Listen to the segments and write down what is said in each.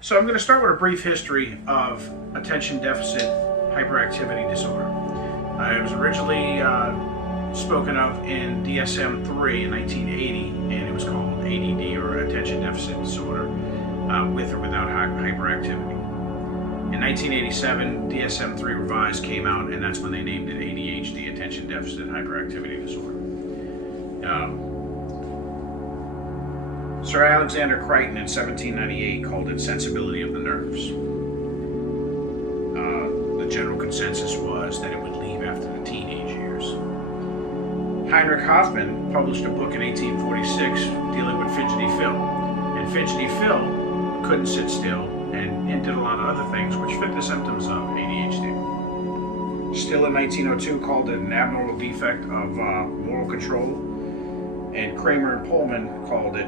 So I'm going to start with a brief history of attention deficit hyperactivity disorder. It was originally spoken of in DSM-3 in 1980, and it was called ADD, or attention deficit disorder, with or without hyperactivity. In 1987, DSM-3 revised came out, and that's when they named it ADHD, attention deficit hyperactivity disorder. Sir Alexander Crichton in 1798 called it sensibility of the nerves. The general consensus was that it would leave after the teenage years. Heinrich Hoffmann published a book in 1846 dealing with fidgety Phil. And fidgety Phil couldn't sit still and did a lot of other things which fit the symptoms of ADHD. Still in 1902 called it an abnormal defect of moral control, and Kramer and Pullman called it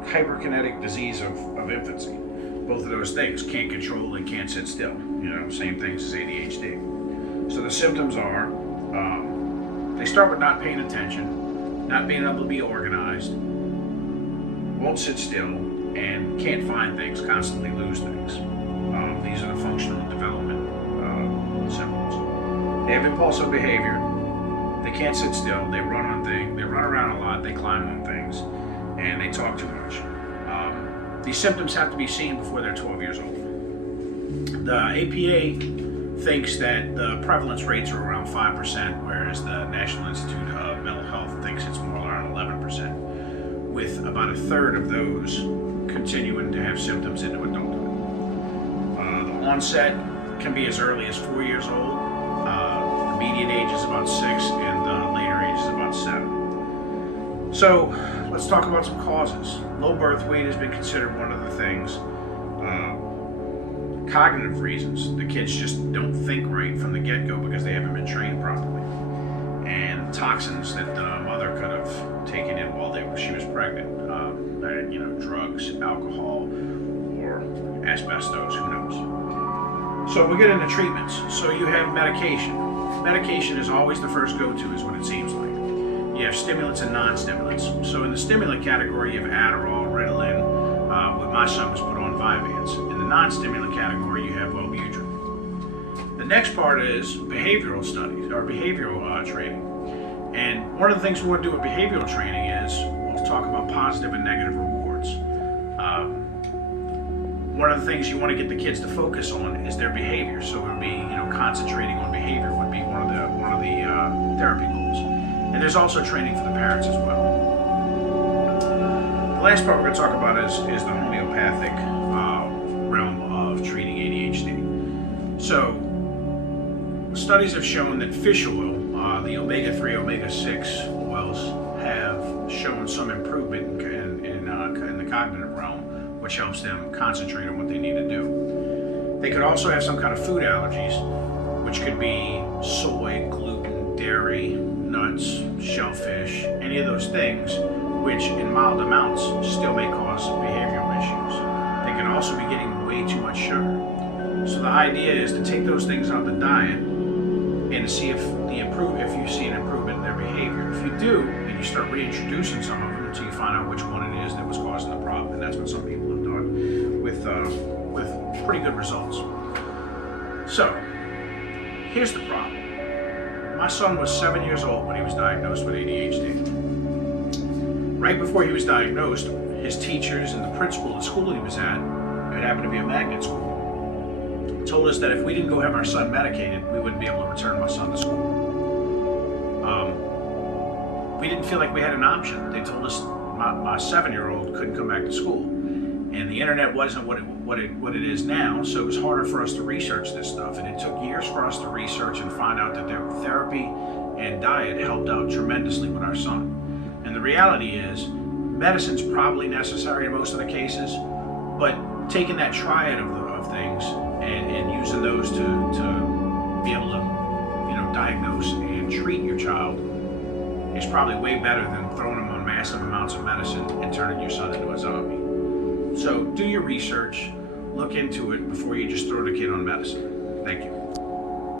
hyperkinetic disease of infancy. Both of those things, can't control and can't sit still. Same things as ADHD. So the symptoms are, they start with not paying attention, not being able to be organized, won't sit still, and can't find things, constantly lose things. These are the functional development symptoms. They have impulsive behavior. They can't sit still. They run on things. They run around a lot. They climb on things. And they talk too much. These symptoms have to be seen before they're 12 years old. The APA thinks that the prevalence rates are around 5%, whereas the National Institute of Mental Health thinks it's more around 11%, with about a third of those continuing to have symptoms into adulthood. The onset can be as early as 4 years old. The median age is about 6, and the later age is about 7. So let's talk about some causes. Low birth weight has been considered one of the things. Cognitive reasons. The kids just don't think right from the get-go because they haven't been trained properly. And toxins that the mother could have taken in while she was pregnant. Drugs, alcohol, or asbestos, who knows. So we get into treatments. So you have medication. Medication is always the first go-to, is what it seems like. You have stimulants and non-stimulants. So in the stimulant category, you have Adderall, Ritalin. With my son was put on Vyvanse. In the non-stimulant category, you have Wellbutrin. The next part is behavioral studies, or behavioral training. And one of the things we want to do with behavioral training is we'll talk about positive and negative rewards. One of the things you want to get the kids to focus on is their behavior. So it would be, concentrating on behavior would be one of the therapy goals. And there's also training for the parents as well. The last part we're going to talk about is the homeopathic realm of treating ADHD. So, studies have shown that fish oil, the omega-3, omega-6 oils, have shown some improvement in the cognitive realm, which helps them concentrate on what they need to do. They could also have some kind of food allergies, which could be soy, gluten, dairy, nuts, shellfish, any of those things, which in mild amounts still may cause behavioral issues. They can also be getting way too much sugar. So the idea is to take those things out of the diet and to see if you see an improvement in their behavior. If you do, then you start reintroducing some of them until you find out which one it is that was causing the problem. And that's what some people have done with pretty good results. So here's the problem. My son was 7 years old when he was diagnosed with ADHD. Right before he was diagnosed, his teachers and the principal of the school he was at, it happened to be a magnet school, told us that if we didn't go have our son medicated, we wouldn't be able to return my son to school. We didn't feel like we had an option. They told us my 7-year-old couldn't come back to school. And the internet wasn't what it is now, so it was harder for us to research this stuff. And it took years for us to research and find out that their therapy and diet helped out tremendously with our son. And the reality is, medicine's probably necessary in most of the cases, but taking that triad of things and using those to be able to diagnose and treat your child is probably way better than throwing them on massive amounts of medicine and turning your son into a zombie. So do your research, look into it before you just throw the kid on medicine. Thank you.